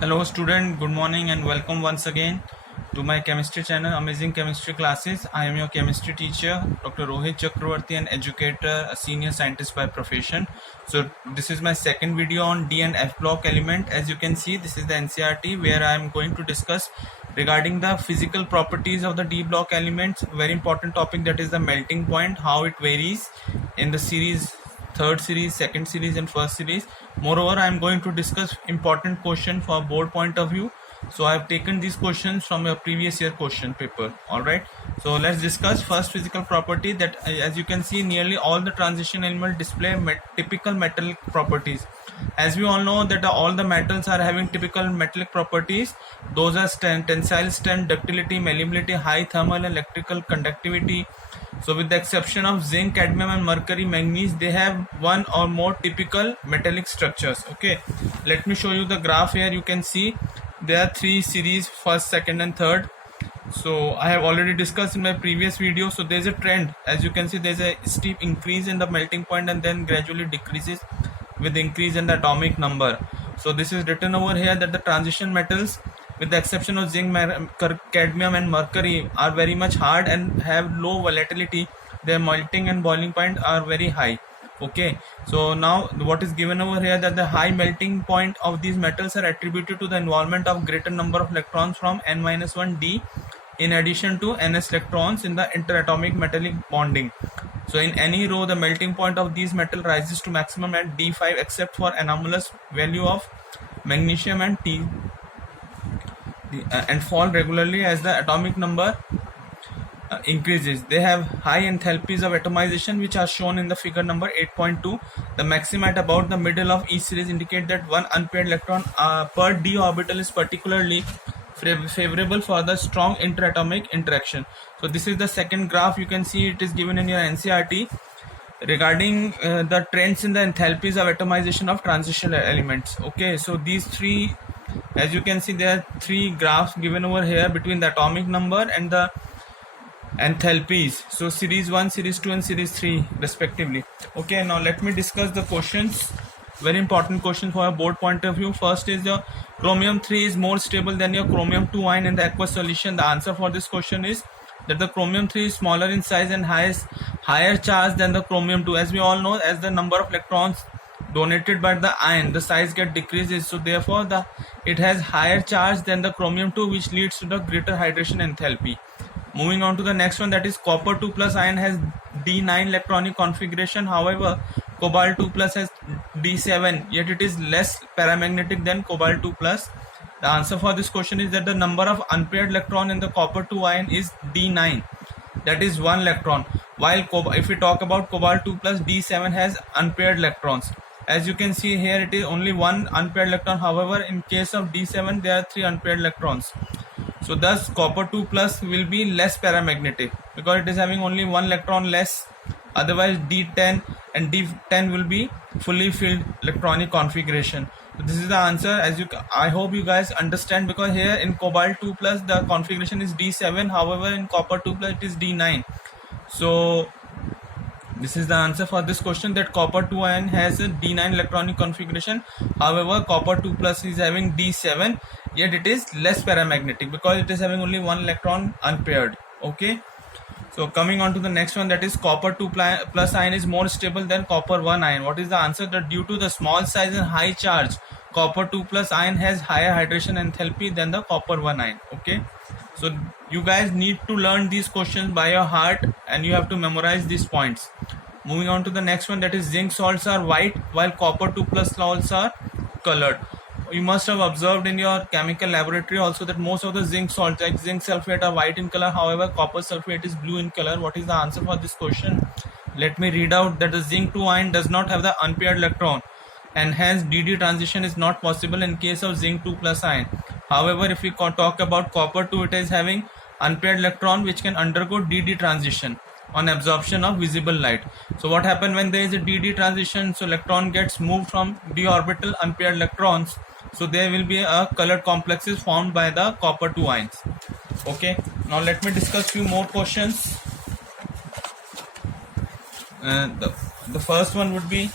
Hello student, good morning and welcome once again to my chemistry channel Amazing Chemistry Classes. I am your chemistry teacher Dr. Rohit Chakravarti, an educator, a senior scientist by profession. So this is my second video on D and F block element. As you can see, this is the NCERT where I am going to discuss regarding the physical properties of the D block elements. Very important topic, that is the melting point, how it varies in the series, third series, second series and first series. Moreover, I am going to discuss important question for board point of view. So I have taken these questions from your previous year question paper. Alright, so let's discuss first physical property. That as you can see, nearly all the transition elements display typical metallic properties. As we all know that all the metals are having typical metallic properties. Those are tensile strength, ductility, malleability, high thermal and electrical conductivity. So with the exception of zinc, cadmium and mercury, manganese, they have one or more typical metallic structures. Okay, let me show you the graph here. You can see there are three series, first, second and third. So I have already discussed in my previous video. So there's a trend. As you can see, there's a steep increase in the melting point and then gradually decreases with increase in the atomic number. So this is written over here that the transition metals, with the exception of zinc, cadmium and mercury, are very much hard and have low volatility. Their melting and boiling point are very high. Okay, so now what is given over here, that the high melting point of these metals are attributed to the involvement of greater number of electrons from n-1 d in addition to ns electrons in the interatomic metallic bonding. So in any row, the melting point of these metal rises to maximum at d5 except for anomalous value of magnesium and T, and fall regularly as the atomic number increases. They have high enthalpies of atomization, which are shown in the figure number 8.2. The maxima at about the middle of each series indicate that one unpaired electron per d orbital is particularly favorable for the strong interatomic interaction. So this is the second graph. You can see it is given in your NCERT regarding the trends in the enthalpies of atomization of transition elements. Okay, so these three, as you can see, there are three graphs given over here between the atomic number and the enthalpies. So series 1, series 2 and series 3 respectively. Okay, now let me discuss the questions. Very important question for a board point of view. First is your chromium 3 is more stable than your chromium 2 ion in the aqueous solution. The answer for this question is that the chromium 3 is smaller in size and higher charge than the chromium 2. As we all know, as the number of electrons donated by the ion, the size get decreases, so therefore it has higher charge than the chromium 2, which leads to the greater hydration enthalpy. Moving on to the next one, that is copper 2 plus ion has D9 electronic configuration. However, cobalt 2 plus has D7, yet it is less paramagnetic than cobalt 2 plus. The answer for this question is that the number of unpaired electron in the copper 2 ion is D9, that is 1 electron, while if we talk about cobalt 2 plus, D7 has unpaired electrons. As you can see here, it is only 1 unpaired electron. However, in case of D7, there are 3 unpaired electrons. So thus copper 2 plus will be less paramagnetic because it is having only 1 electron less. Otherwise D10 and D10 will be fully filled electronic configuration. So this is the answer. I hope you guys understand, because here in cobalt 2 plus the configuration is D7. However, in copper 2 plus it is D9. So this is the answer for this question, that copper 2 ion has a D9 electronic configuration. However, copper 2 plus is having D7, yet it is less paramagnetic because it is having only 1 electron unpaired. Okay, so coming on to the next one, that is copper 2 plus ion is more stable than copper 1 ion. What is the answer? That due to the small size and high charge, copper 2 plus ion has higher hydration enthalpy than the copper 1 ion. Okay, so you guys need to learn these questions by your heart and you have to memorize these points. Moving on to the next one, that is zinc salts are white while copper 2 plus salts are colored. You must have observed in your chemical laboratory also that most of the zinc salts, like zinc sulfate, are white in color. However, copper sulfate is blue in color. What is the answer for this question? Let me read out that the zinc 2 ion does not have the unpaired electron, and hence DD transition is not possible in case of zinc 2 plus ion. However, if we talk about copper 2, it is having unpaired electron which can undergo DD transition on absorption of visible light. So what happens when there is a DD transition? So electron gets moved from d orbital unpaired electrons. So there will be a colored complexes formed by the copper 2 ions. Okay, now let me discuss few more questions. The first one would be,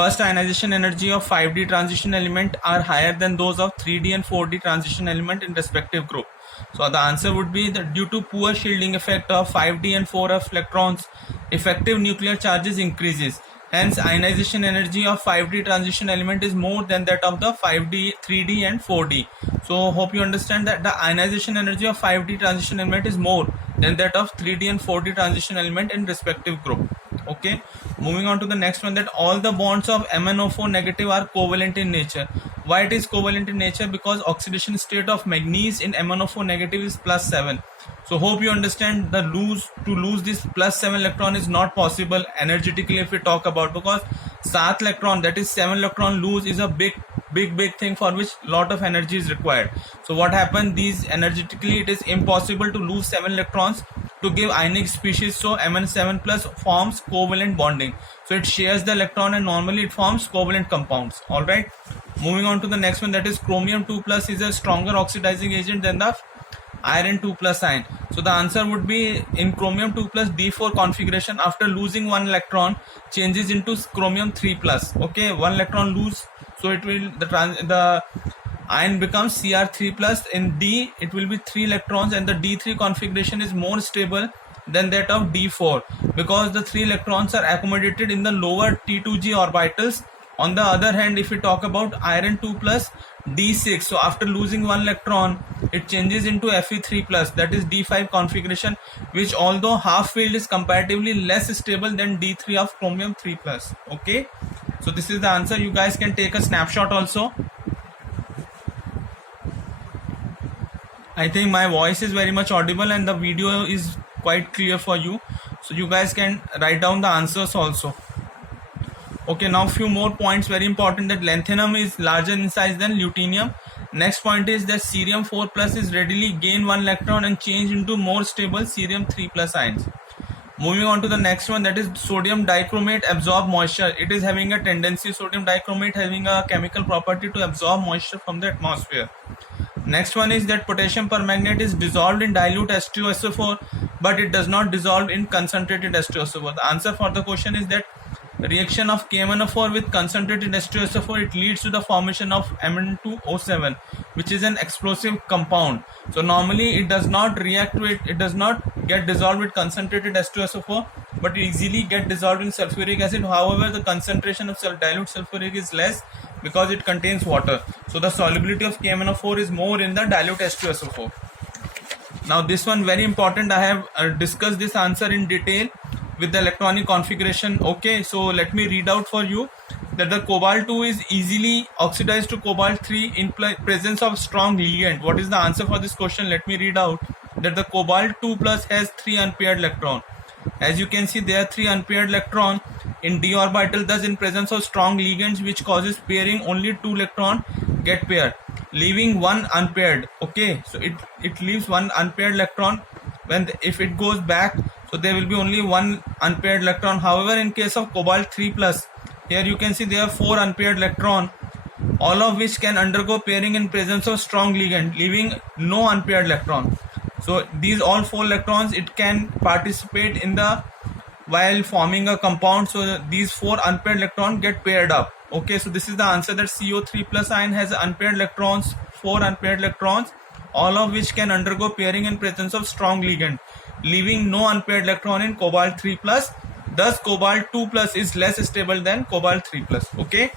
first ionization energy of 5d transition element are higher than those of 3d and 4d transition element in respective group. So the answer would be that due to poor shielding effect of 5d and 4f electrons, effective nuclear charges increases. Hence, ionization energy of 5d transition element is more than that of the 5d, 3d and 4d. So hope you understand that the ionization energy of 5d transition element is more than that of 3d and 4d transition element in respective group. Okay, moving on to the next one, that all the bonds of MnO4 negative are covalent in nature. Why it is covalent in nature? Because oxidation state of manganese in MnO4 negative is +7. So hope you understand to lose this +7 electron is not possible energetically if we talk about, because 7 electron, that is 7 electron lose, is a big thing for which lot of energy is required. So what happened, these energetically it is impossible to lose 7 electrons to give ionic species. So Mn7 plus forms covalent bonding, so it shares the electron and normally it forms covalent compounds. All right, moving on to the next one, that is chromium 2 plus is a stronger oxidizing agent than the iron 2 plus ion. So the answer would be in chromium 2 plus D4 configuration, after losing 1 electron changes into chromium 3 plus. Okay, 1 electron lose, so it will the ion becomes Cr3 plus. In D it will be 3 electrons, and the D3 configuration is more stable than that of D4 because the 3 electrons are accommodated in the lower T2g orbitals. On the other hand, if we talk about iron 2 plus D6, so after losing 1 electron it changes into Fe3 plus, that is D5 configuration, which although half filled is comparatively less stable than D3 of chromium 3 plus. Okay, so this is the answer. You guys can take a snapshot also. I think my voice is very much audible and the video is quite clear for you, so you guys can write down the answers also. Okay, now few more points very important, that lanthanum is larger in size than lutetium. Next point is that cerium 4 plus is readily gain 1 electron and change into more stable cerium 3 plus ions. Moving on to the next one, that is sodium dichromate absorb moisture. It is having a tendency, sodium dichromate having a chemical property to absorb moisture from the atmosphere. Next one is that potassium permanganate is dissolved in dilute H2SO4 but it does not dissolve in concentrated H2SO4. The answer for the question is that reaction of KMnO4 with concentrated H2SO4, it leads to the formation of Mn2O7, which is an explosive compound. So normally it does not react to it does not get dissolved with concentrated H2SO4, but it easily get dissolved in sulfuric acid. However, the concentration of dilute sulfuric is less because it contains water. So the solubility of KMnO4 is more in the dilute H2SO4. Now this one very important, I have discussed this answer in detail with the electronic configuration. Okay, so let me read out for you that the cobalt 2 is easily oxidized to cobalt 3 in presence of strong ligand. What is the answer for this question? Let me read out that the cobalt 2 plus has 3 unpaired electron. As you can see, there are 3 unpaired electron in d orbital. Thus in presence of strong ligands which causes pairing, only 2 electron get paired, leaving 1 unpaired. Okay, so it leaves 1 unpaired electron. If it goes back, so there will be only 1 unpaired electron. However, in case of cobalt 3 plus, here you can see there are 4 unpaired electron, all of which can undergo pairing in presence of strong ligand, leaving no unpaired electron. So these all 4 electrons, it can participate in the while forming a compound. So these 4 unpaired electrons get paired up. Okay, so this is the answer, that CO3 plus ion has unpaired electrons, 4 unpaired electrons, all of which can undergo pairing in presence of strong ligand, leaving no unpaired electron in cobalt 3 plus. Thus cobalt 2 plus is less stable than cobalt 3 plus. Okay,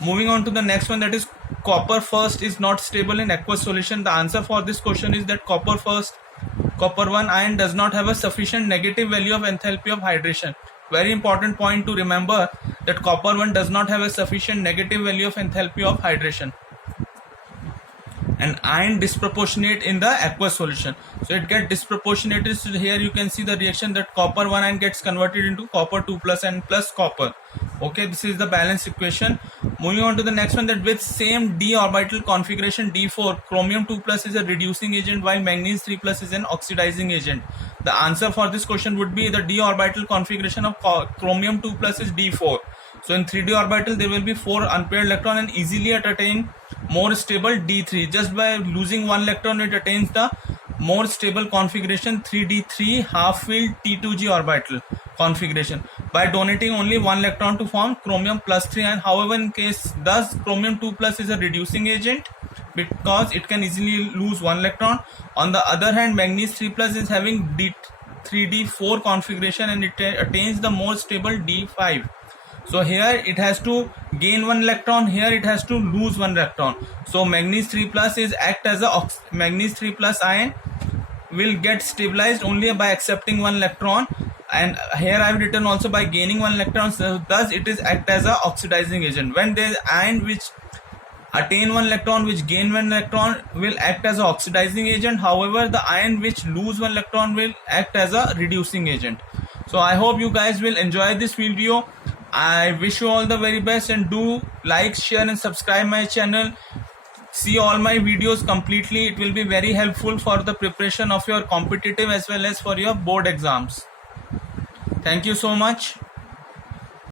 moving on to the next one, that is copper first is not stable in aqueous solution. The answer for this question is that copper 1 ion does not have a sufficient negative value of enthalpy of hydration. Very important point to remember, that copper 1 does not have a sufficient negative value of enthalpy of hydration, and ion disproportionate in the aqueous solution, so it gets disproportionated. So here you can see the reaction, that copper 1 ion gets converted into copper 2 plus and plus copper. Okay, this is the balance equation. Moving on to the next one, that with same d orbital configuration D4, chromium 2 plus is a reducing agent while manganese 3 plus is an oxidizing agent. The answer for this question would be the d orbital configuration of chromium 2 plus is D4. So in 3d orbital there will be 4 unpaired electron and easily it attain more stable D3. Just by losing 1 electron it attains the more stable configuration 3d3 half filled T2g orbital configuration. by donating only 1 electron to form chromium plus 3 ion. However, in case thus chromium 2 plus is a reducing agent because it can easily lose 1 electron. On the other hand, manganese 3 plus is having 3d4 configuration and it attains the more stable d5. So here it has to gain 1 electron, here it has to lose 1 electron. So manganese 3 plus is act as a manganese 3 plus ion will get stabilized only by accepting 1 electron, and here I have written also by gaining 1 electron. So thus it is act as a oxidizing agent. When there is ion which attain 1 electron, which gain 1 electron, will act as a oxidizing agent. However, the ion which lose 1 electron will act as a reducing agent. So I hope you guys will enjoy this video. I wish you all the very best, and do like, share and subscribe my channel. See all my videos completely. It will be very helpful for the preparation of your competitive as well as for your board exams. Thank you so much.